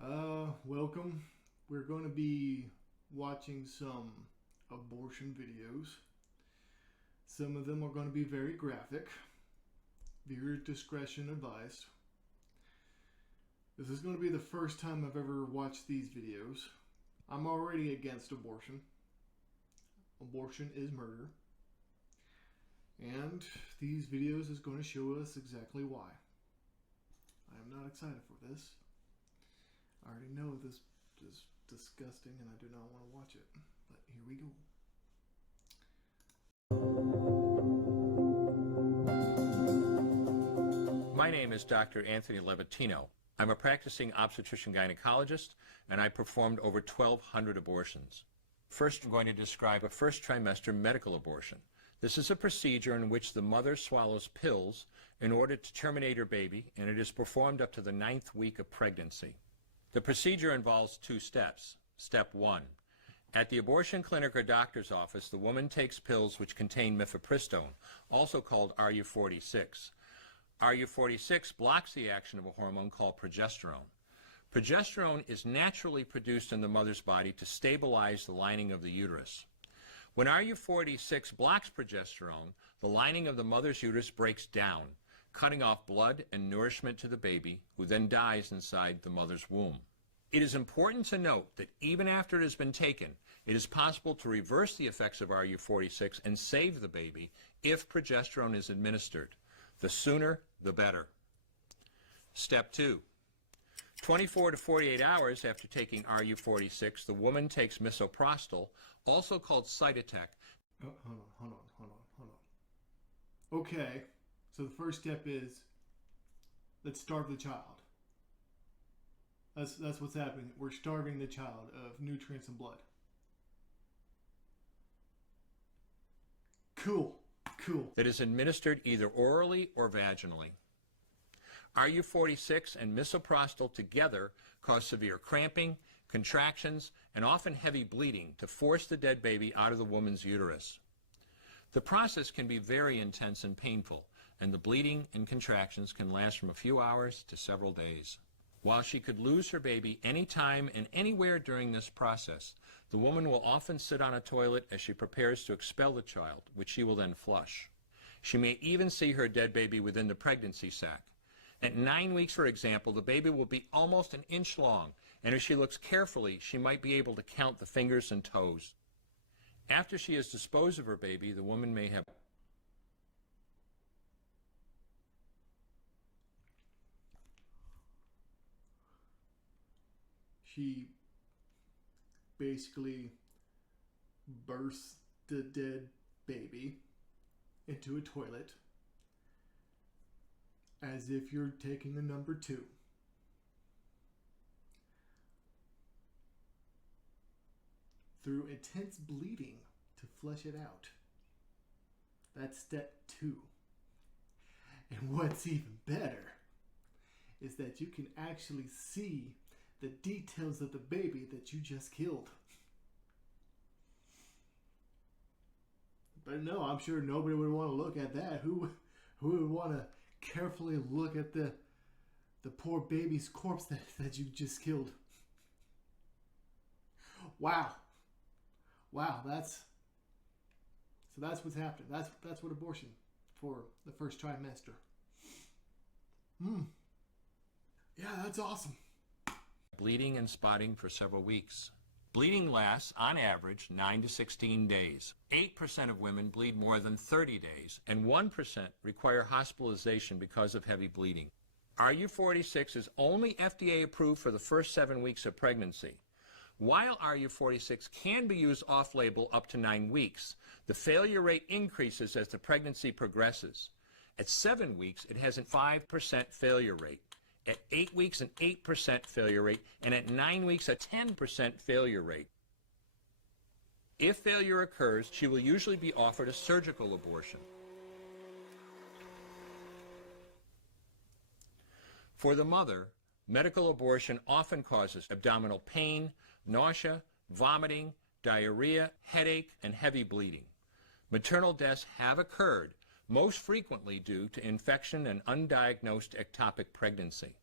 Hello. Welcome. We're going to be watching some abortion videos. Some of them are going to be very graphic. Viewer discretion advised. This is going to be the first time I've ever watched these videos. I'm already against abortion. Abortion is murder. And these videos is going to show us exactly why. I am not excited for this. I already know this is disgusting and I do not want to watch it. But here we go. My name is Dr. Anthony Levatino. I'm a practicing obstetrician gynecologist and I performed over 1,200 abortions. First, I'm going to describe a first trimester medical abortion. This is a procedure in which the mother swallows pills in order to terminate her baby, and it is performed up to the 9th week of pregnancy. The procedure involves 2 steps. Step 1. At the abortion clinic or doctor's office, the woman takes pills which contain mifepristone, also called RU46. RU46 blocks the action of a hormone called progesterone. Progesterone is naturally produced in the mother's body to stabilize the lining of the uterus. When RU46 blocks progesterone, the lining of the mother's uterus breaks down, cutting off blood and nourishment to the baby, who then dies inside the mother's womb. It is important to note that even after it has been taken, it is possible to reverse the effects of RU46 and save the baby if progesterone is administered. The sooner, the better. Step 2. 24 to 48 hours after taking RU46, the woman takes misoprostol, also called Cytotec. Oh, hold on. Okay, so the first step is, let's starve the child. That's what's happening. We're starving the child of nutrients and blood. Cool. That is administered either orally or vaginally. RU46 and misoprostol together cause severe cramping, contractions, and often heavy bleeding to force the dead baby out of the woman's uterus. The process can be very intense and painful, and the bleeding and contractions can last from a few hours to several days. While she could lose her baby anytime and anywhere during this process, the woman will often sit on a toilet as she prepares to expel the child, which she will then flush. She may even see her dead baby within the pregnancy sac. At 9 weeks, for example, the baby will be almost an inch long, and if she looks carefully, she might be able to count the fingers and toes. After she has disposed of her baby, the woman may have She basically bursts the dead baby into a toilet as if you're taking a number 2. Through intense bleeding to flush it out. That's step 2. And what's even better is that you can actually see the details of the baby that you just killed. But no, I'm sure nobody would want to look at that. Who would want to carefully look at the poor baby's corpse that you just killed? Wow, that's what's happening. That's what abortion for the first trimester. Yeah, that's awesome. bleeding and spotting for several weeks. Bleeding lasts, on average, 9 to 16 days. 8% of women bleed more than 30 days, and 1% require hospitalization because of heavy bleeding. RU46 is only FDA approved for the first 7 weeks of pregnancy. While RU46 can be used off-label up to 9 weeks, the failure rate increases as the pregnancy progresses. At 7 weeks, it has a 5% failure rate. At 8 weeks, an 8% failure rate, and at 9 weeks, a 10% failure rate. If failure occurs, she will usually be offered a surgical abortion. For the mother, medical abortion often causes abdominal pain, nausea, vomiting, diarrhea, headache, and heavy bleeding. Maternal deaths have occurred, most frequently due to infection and undiagnosed ectopic pregnancy.